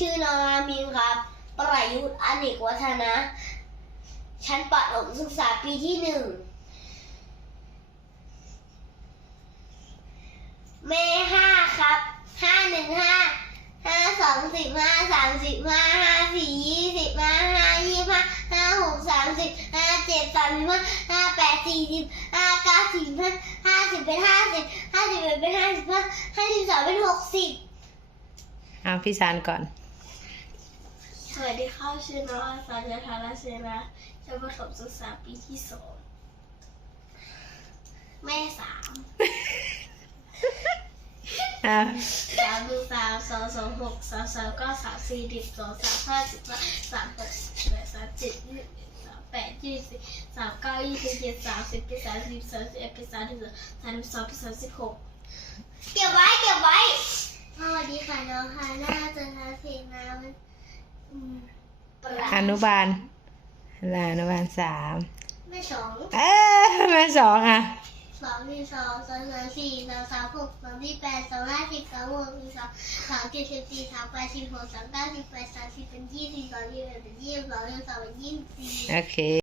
ชื่อน้องอามินครับ ประยุทธ์อเนกวัฒนะ ชั้นประถมศึกษาปีที่หนึ่ง แม่ห้าครับห้าหนึ่งห้าห้าสองสิบห้าสามสิบห้าห้าสี่ยี่สิบห้าห้ายี่ห้าห้าหกสามสิบห้าเจ็ดสามสิบห้าห้าแปดสี่สิบห้าเก้าสิบห้าห้าสิบเป็นห้าสิบห้าสิบเอ็ดเป็นห้าสิบห้าห้าสิบสองเป็นหกสิบเอาพี่ซานก่อน วัสดีครับชื่อน้องอาสาเจธาราเซนาชั้นประถมศึกษาปีที่สองแม่สามสามหนึ่งสามสองสองหกสามสามเก้าสามสี่สิบสองสามห้าสิบห้าสามหกแปดสามเจ็ดยี่สิบสามแปดยี่สิบสามเก้ายี่สิบเจ็ดสามสิบเป็นสามสิบสามสิบเอ็ดเป็นสามสิบสองสามสิบสองเป็นสามสิบหกเก็บไว้เก็บไว้สวัสดีค่ะน้องค่ะน่าจะทาเพลงน้ำ อืมประหลาดอนุบาลลาอนุบาลสามแม่สองเอ้ยแม่สองอะสองที่สองสองสามสี่สองสามหกสองที่แปดสองห้าสิบสองหกสิบสองสามเจ็ดสิบสี่สามแปดสิบหกสามเก้าสิบแปดสามสิบเป็นยี่สิบสองยี่สิบเอ็ดเป็นยี่สิบสองยี่สิบสามเป็นยี่สิบสี่โอเค